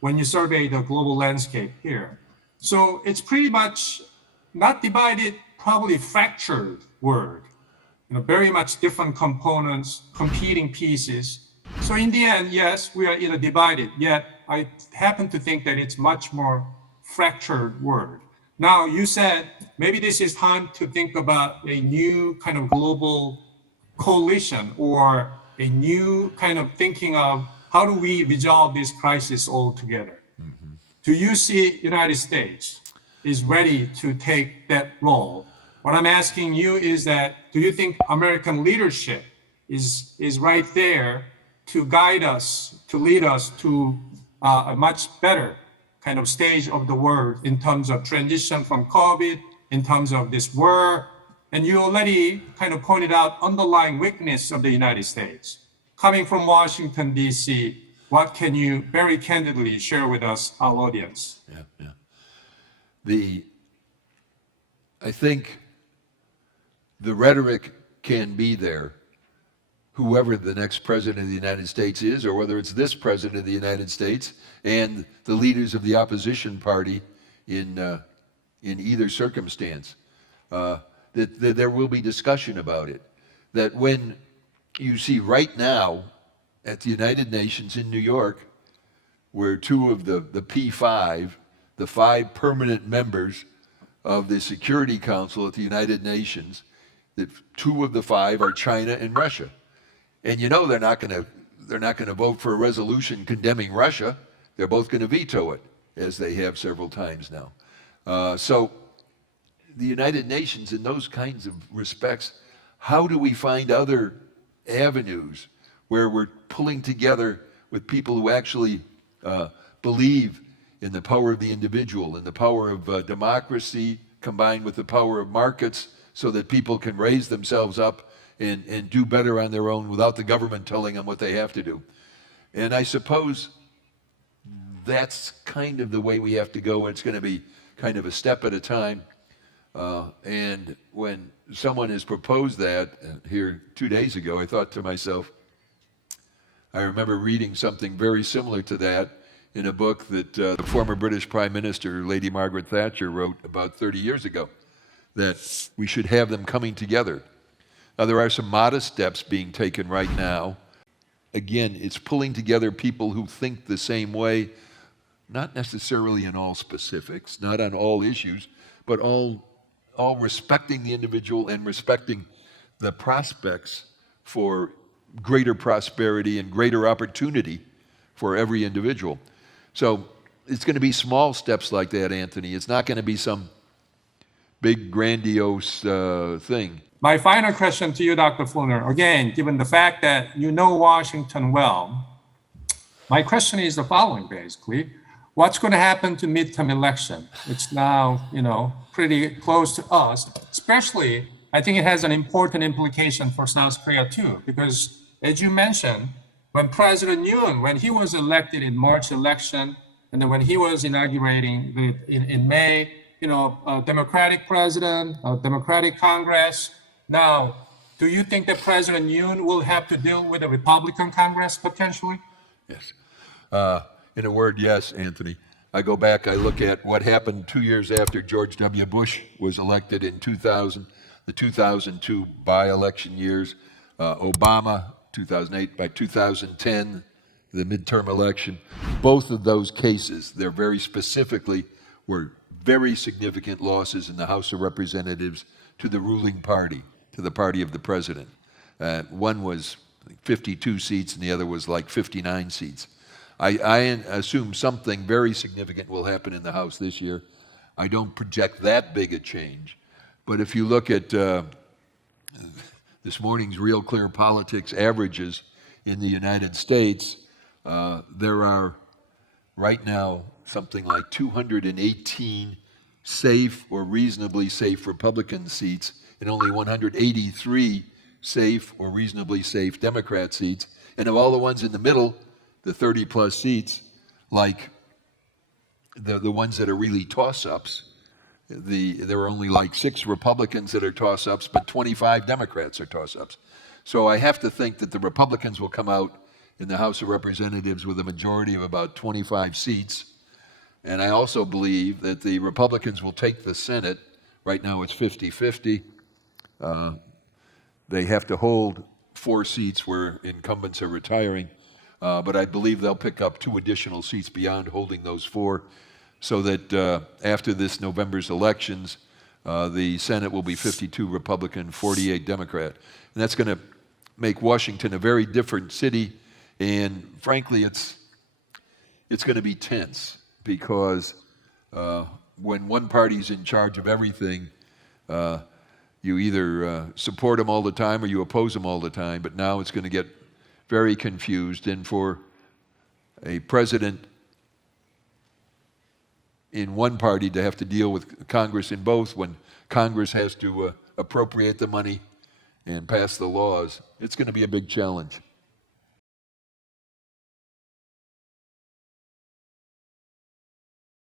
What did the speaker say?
when you survey the global landscape here. So it's pretty much not divided, probably fractured world. Very much different components, competing pieces. So in the end, yes, we are divided, yet I happen to think that it's much more fractured world. Now, you said maybe this is time to think about a new kind of global coalition or a new kind of thinking of how do we resolve this crisis all together. Do you see United States is ready to take that role? What I'm asking you is that, do you think American leadership is right there to guide us, to lead us to a much better kind of stage of the world in terms of transition from COVID, in terms of this war? And you already kind of pointed out underlying weakness of the United States. Coming from Washington, D.C., what can you very candidly share with us, our audience? I think the rhetoric can be there, whoever the next president of the United States is, or whether it's this president of the United States and the leaders of the opposition party in either circumstance, that there will be discussion about it. That when you see right now at the United Nations in New York, where two of the P5, the 5 permanent members of the Security Council at the United Nations, that 2 of the 5 are China and Russia. And they're not going to vote for a resolution condemning Russia. They're both going to veto it, as they have several times now. So the United Nations, in those kinds of respects, how do we find other avenues where we're pulling together with people who actually believe in the power of the individual, in the power of democracy combined with the power of markets, so that people can raise themselves up and do better on their own without the government telling them what they have to do. And I suppose that's kind of the way we have to go. It's going to be kind of a step at a time. And when someone has proposed that here 2 days ago, I thought to myself, I remember reading something very similar to that in a book that the former British Prime Minister, Lady Margaret Thatcher, wrote about 30 years ago, that we should have them coming together. Now, there are some modest steps being taken right now. Again, it's pulling together people who think the same way, not necessarily in all specifics, not on all issues, but all respecting the individual and respecting the prospects for greater prosperity and greater opportunity for every individual. So it's going to be small steps like that, Anthony. It's not going to be some big grandiose thing. My final question to you, Dr. Feulner, again, given the fact that you know Washington well, my question is the following, basically. What's going to happen to midterm election? It's now, pretty close to us, especially I think it has an important implication for South Korea too, because as you mentioned, when President Yoon, when he was elected in March election, and then when he was inaugurating in May, a Democratic president, a Democratic Congress. Now, do you think that President Yoon will have to deal with a Republican Congress potentially? Yes. In a word, yes, Anthony. I go back, I look at what happened 2 years after George W. Bush was elected in 2000, the 2002 by-election years, Obama, 2008, by 2010, the midterm election. Both of those cases, they're very specifically, were very significant losses in the House of Representatives to the ruling party, to the party of the president. One was 52 seats and the other was like 59 seats. I assume something very significant will happen in the House this year. I don't project that big a change. But if you look at this morning's Real Clear Politics averages in the United States, there are right now something like 218 safe or reasonably safe Republican seats and only 183 safe or reasonably safe Democrat seats. And of all the ones in the middle, the 30 plus seats, like the ones that are really toss-ups, there are only like 6 Republicans that are toss-ups, but 25 Democrats are toss-ups. So I have to think that the Republicans will come out in the House of Representatives with a majority of about 25 seats. And I also believe that the Republicans will take the Senate. Right now it's 50-50. They have to hold 4 seats where incumbents are retiring. But I believe they'll pick up 2 additional seats beyond holding those 4, so that after this November's elections, the Senate will be 52 Republican, 48 Democrat. And that's going to make Washington a very different city. And frankly, it's going to be tense, because when one party's in charge of everything, you either support them all the time or you oppose them all the time. But now it's going to get very confused. And for a president in one party to have to deal with Congress in both, when Congress has to appropriate the money and pass the laws, it's going to be a big challenge.